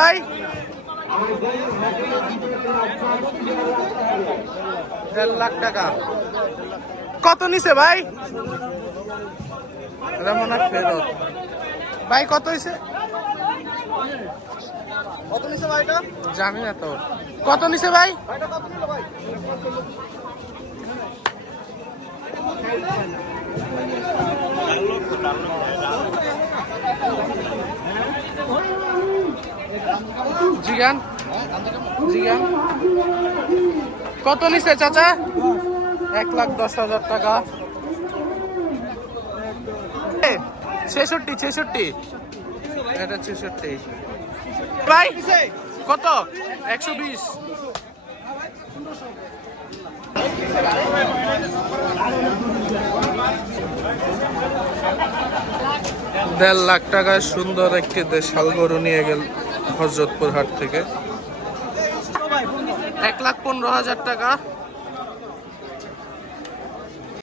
ভাই। দেড় লাখ টাকা। কত নিছে ভাই? এটা মনে ফেরত। ভাই কত হয়েছে কত নিছে ভাই জানি না তো। কত নিছে ভাই? ভাইটা কত নিল ভাই? জিগান। জিগান। কত নিছে চাচা? এক লাখ দশ হাজার টাকা। ছেষট্টি ছেষট্টি। এটা ছেষট্টি। ভাই, কত? একশো বিশ। দেড় লাখ টাকায় সুন্দর একটি দেশাল গরু নিয়ে গেল। হজরতপুর হাট থেকে। এক লাখ পনেরো হাজার টাকা।